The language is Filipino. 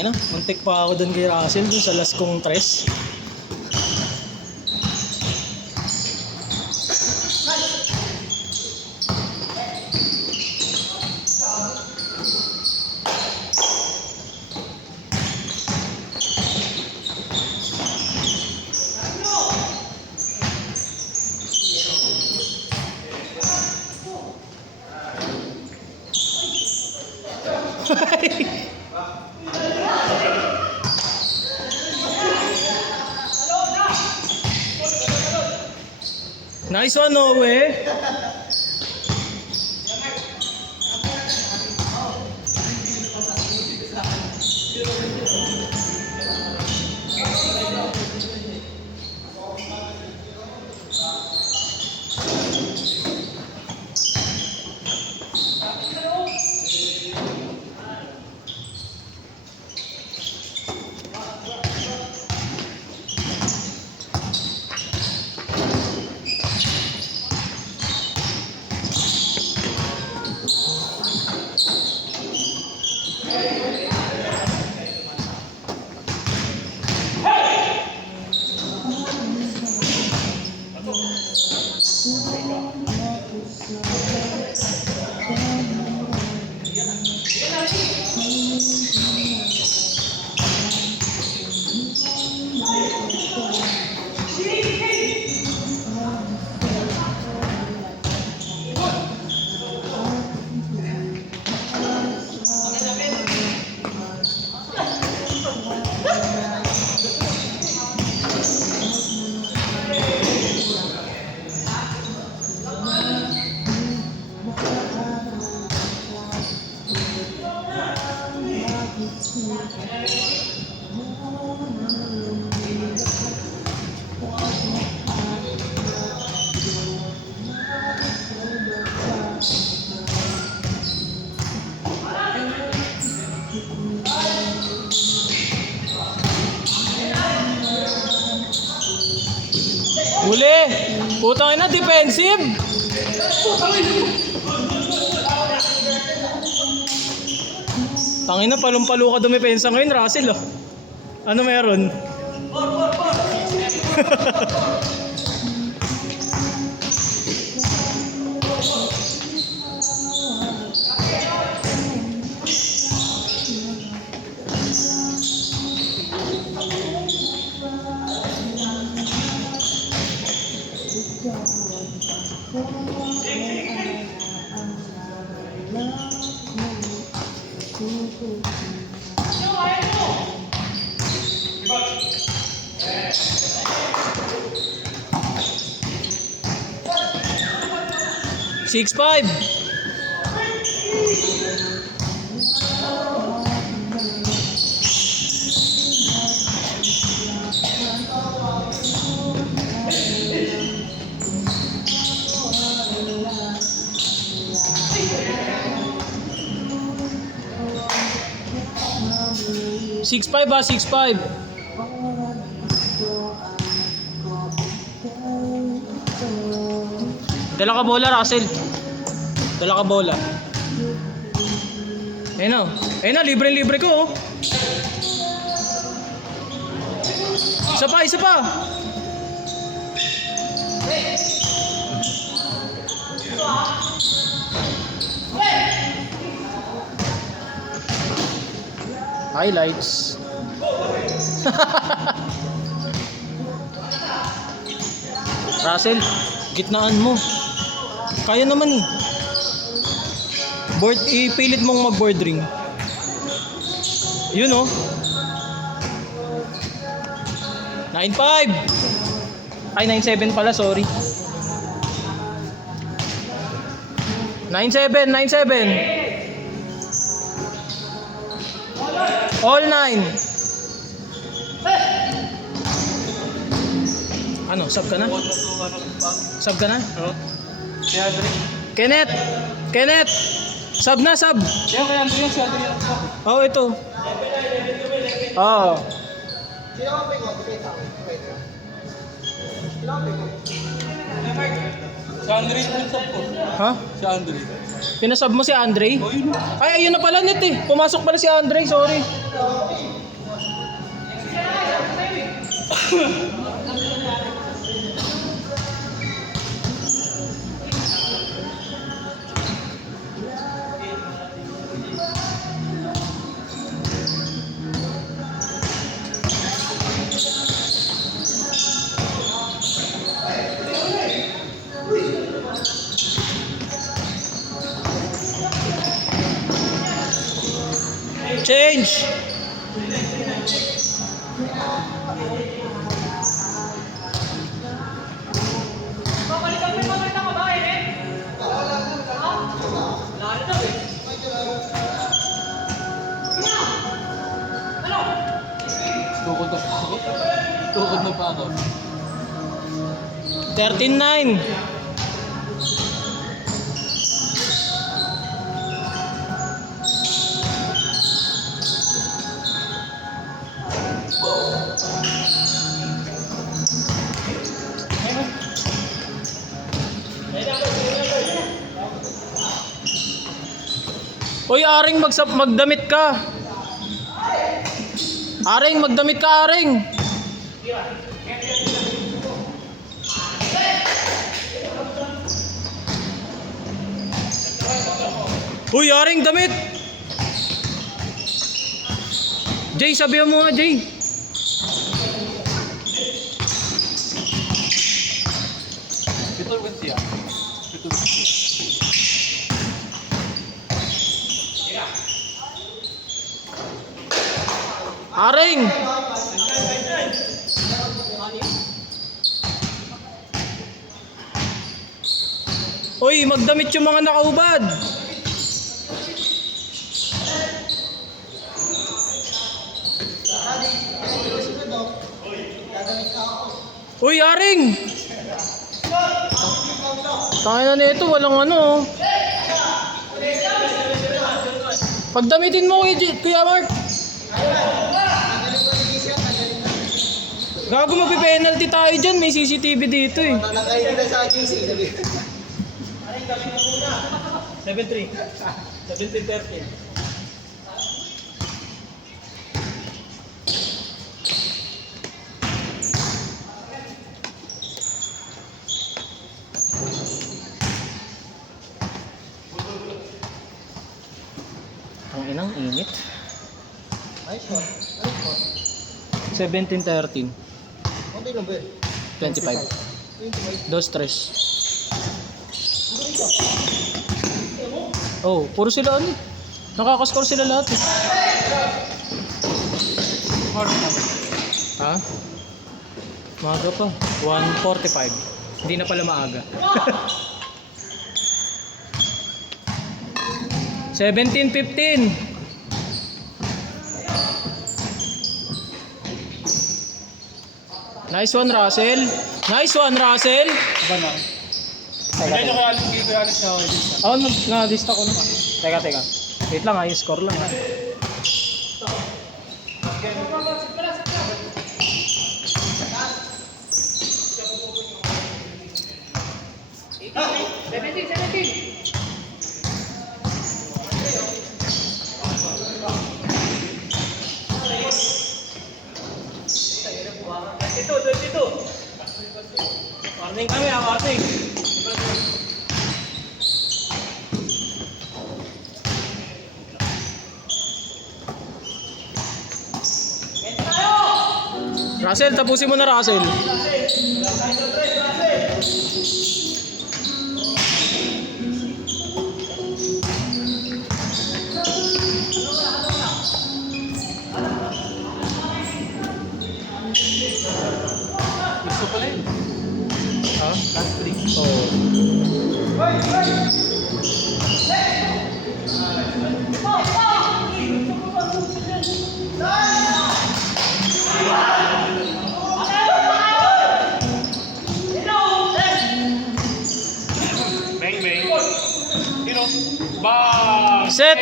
Tangina, muntik pa ako doon kay Russell dun sa last kong tres. Nice one, Noe. Huli! Putang ina, defensive! Tangina, palong-palo ka dumipensa ngayon, Russell, oh. Ano meron? Six five. Six five ba? 6'5". Dala ka bola, Russell. Dala ka bola. Ayun na. Ayun na, libre-libre ko, oh. Isa pa, isa pa. Highlights. Russell, gitnaan mo. Kaya naman eh. Board, ipilit mong mag-board ring. Yun, oh. 9-5. Ay, 9-7 pala, sorry. 9-7, 9-7. All 9. Ano, sub ka na? Sub ka na? Oo. Si Andre. Kenneth! Kenneth! Sub na, sub! Kaya kay Andre yan, si Andre yan. Oh, ito. Oh. Si Andre yung sub ko. Ha? Si Andre. Pinasub mo si Andre? Oh, yun. Ay, ayun na pala net eh. Pumasok pala si Andre, sorry. Change! Tukod na pa ako. Tukod na pa ako. 13-9. Uy, Aring, magdamit ka. Aring, magdamit ka, Aring. Uy, Aring, damit. Jay, sabihan mo nga, Jay. Ito yung siya. Ito. Aring! Uy, magdamit yung mga nakaubad. Uy, Aring! Tayo na nito, walang ano. Pagdamitin mo, Kuya Mark. Gago, magpe-penalty tayo dyan. May CCTV dito eh. Nakakain na sa GC. 7-3. 17-13. Ang inang init. Ay, shot. Ano po? 17-13. Konti number. 25. 25. Dos tres. Oh, puro sila ano. Nakakascore sila lahat eh. Ha? Maaga pa. 1:45. Hindi na pala maaga. 17-15. Nice one, Russell. Nice one, Russell. Ba na? Medyo kaya alis dito, alis siya. Oh, na-lista ko na. Teka. Wait lang, yung score lang. Dito. Warning kami, warning. Russell, tapusin mo na, Russell. Gusto pala yun. Ha? Last 3. Oo. Bang, bang. You know, bang! Set!